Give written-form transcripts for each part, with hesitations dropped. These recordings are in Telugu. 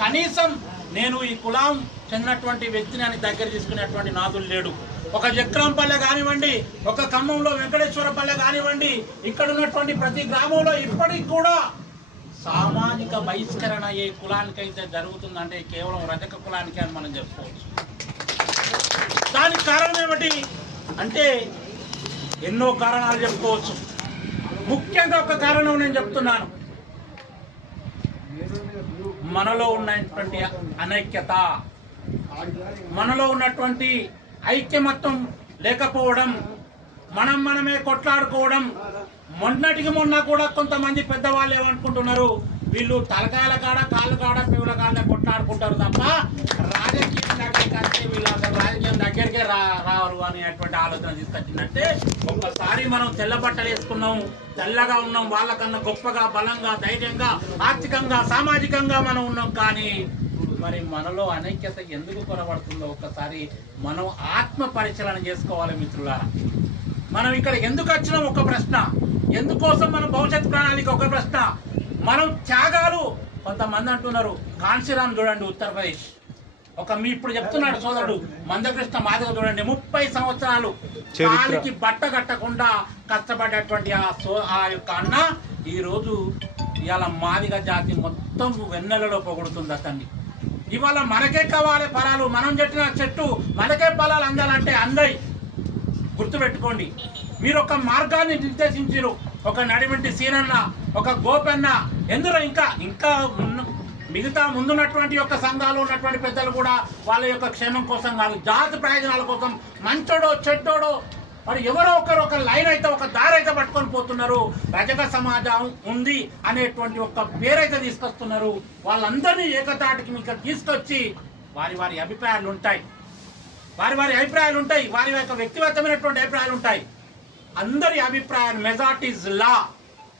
కనీసం నేను ఈ కులం చెందినటువంటి వ్యక్తిని అని దగ్గర తీసుకునేటువంటి నాదులు లేడు. ఒక జక్రంపల్లె కానివ్వండి, ఒక ఖమ్మంలో వెంకటేశ్వరపల్లె కానివ్వండి, ఇక్కడ ఉన్నటువంటి ప్రతి గ్రామంలో ఇప్పటికి కూడా సామాజిక బహిష్కరణ ఏ కులానికైతే జరుగుతుందంటే కేవలం రజక కులానికి అని మనం చెప్పుకోవచ్చు. దానికి కారణం ఏమిటి అంటే ఎన్నో కారణాలు చెప్పుకోవచ్చు. ముఖ్యంగా ఒక కారణం నేను చెప్తున్నాను, మనలో ఉన్నటువంటి అనైక్యత, మనలో ఉన్నటువంటి ఐక్యమత్వం లేకపోవడం, మనమే కొట్లాడుకోవడం. మొన్నటికి మొన్న కూడా కొంతమంది పెద్దవాళ్ళు ఏమనుకుంటున్నారు, వీళ్ళు తలకాయల కాడ కాళ్ళ కాడ పివుల కాడ కొట్లాడుకుంటారు తప్ప రాజకీయం దగ్గరికి వస్తే వీళ్ళు అసలు రాజకీయం దగ్గరికే రారు అనేటువంటి ఆలోచన తీసుకొచ్చిందంటే, ఒక్కసారి మనం తెల్ల బట్టలు వేసుకున్నాం, తెల్లగా ఉన్నాం, వాళ్ళకన్నా గొప్పగా బలంగా ధైర్యంగా ఆర్థికంగా సామాజికంగా మనం ఉన్నాం. కానీ మరి మనలో అనైక్యత ఎందుకు కొరబడుతుందో ఒక్కసారి మనం ఆత్మ పరిశీలన చేసుకోవాలి మిత్రులారా. మనం ఇక్కడ ఎందుకు వచ్చినాం ఒక ప్రశ్న, ఎందుకోసం మన భవిష్యత్ ప్రణాళిక ఒక ప్రశ్న. మనం త్యాగాలు, కొంతమంది అంటున్నారు కాంశీరామ్ చూడండి ఉత్తరప్రదేశ్, ఒక మీ ఇప్పుడు చెప్తున్నాడు సోదరుడు మందకృష్ణ మాధవ్ చూడండి, 30 సంవత్సరాలు కాలికి బట్ట కట్టకుండా కష్టపడేటువంటి ఆ యొక్క అన్న ఈరోజు ఇవాళ మాదిగ జాతి మొత్తం వెన్నెలలో పొగుడుతుంది అతన్ని. ఇవాళ మనకే కావాలి ఫలాలు, మనం చెట్టిన చెట్టు మనకే ఫలాలు అందాలంటే అందయి. గుర్తుపెట్టుకోండి, మీరు ఒక మార్గాన్ని నిర్దేశించారు, ఒక నడివంటి సీనన్న, ఒక గోపన్న, ఎందులో ఇంకా మిగతా ముందున్నటువంటి యొక్క సంఘాలు ఉన్నటువంటి పెద్దలు కూడా వాళ్ళ యొక్క క్షేమం కోసం కాదు, జాతి ప్రయోజనాల కోసం మంచోడో చెడ్డోడో మరి ఎవరో ఒక లైన్ అయితే ఒక దారి అయితే పట్టుకొని పోతున్నారు. రజక సమాజం ఉంది అనేటువంటి ఒక పేరైతే తీసుకొస్తున్నారు. వాళ్ళందరినీ ఏకతాటికి మీకు తీసుకొచ్చి వారి అభిప్రాయాలు ఉంటాయి, వారి అభిప్రాయాలు ఉంటాయి, వారి యొక్క వ్యక్తిగతమైనటువంటి అభిప్రాయాలు ఉంటాయి. అందరి అభిప్రాయాలు మెజారిటీస్ లా.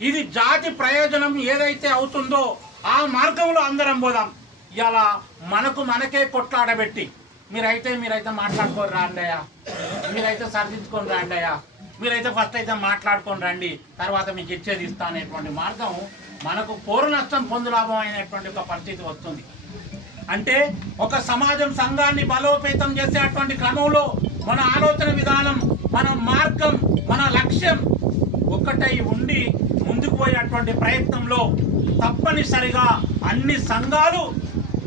ఇది జాతి ప్రయోజనం ఏదైతే అవుతుందో ఆ మార్గంలో అందరం పోదాం. ఇలా మనకే కొట్లాడబెట్టి మీరైతే మాట్లాడుకొని రాండయ్యా, మీరైతే సరిదిద్దుకొని రాండయ్యా, మీరైతే ఫస్ట్ అయితే మాట్లాడుకొని రండి, తర్వాత మీకు ఇచ్చేది ఇస్తా అనేటువంటి మార్గం మనకు పూర్వ నష్టం పొందు లాభం అయినటువంటి ఒక పరిస్థితి వస్తుంది. అంటే ఒక సమాజం సంఘాన్ని బలోపేతం చేసేటువంటి క్రమంలో మన ఆలోచన విధానం, మన మార్గం, మన లక్ష్యం ఒక్కటై ఉండి ముందుకు పోయేటువంటి ప్రయత్నంలో తప్పనిసరిగా అన్ని సంఘాలు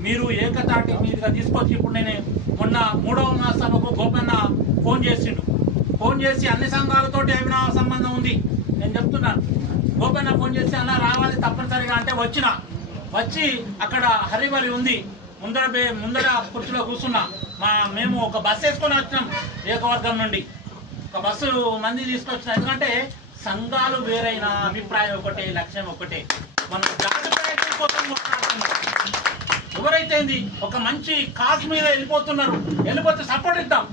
మీరు ఏకతాటి మీదుగా తీసుకొచ్చి, ఇప్పుడు నేను మొన్న 3వ మహాసభకు గోపన్న ఫోన్ చేసి అన్ని సంఘాలతోటి అవినావ సంబంధం ఉంది నేను చెప్తున్నాను. గోపన్న ఫోన్ చేసి అన్న రావాలి తప్పనిసరిగా అంటే వచ్చి అక్కడ హరిబలి ఉంది, ముందర కుర్చీలో కూర్చున్నా. మేము ఒక బస్సు వేసుకొని వచ్చినాం ఏకవర్గం నుండి, ఒక బస్సు మంది తీసుకొచ్చినాం. ఎందుకంటే సంఘాలు వేరైన అభిప్రాయం ఒకటే, లక్ష్యం ఒకటే. మనం జాతి ప్రయత్నం కోసం మాట్లాడుతున్నాం. ఎవరైతే ఒక మంచి కాజ్ మీద వెళ్ళిపోతే సపోర్ట్ ఇద్దాం.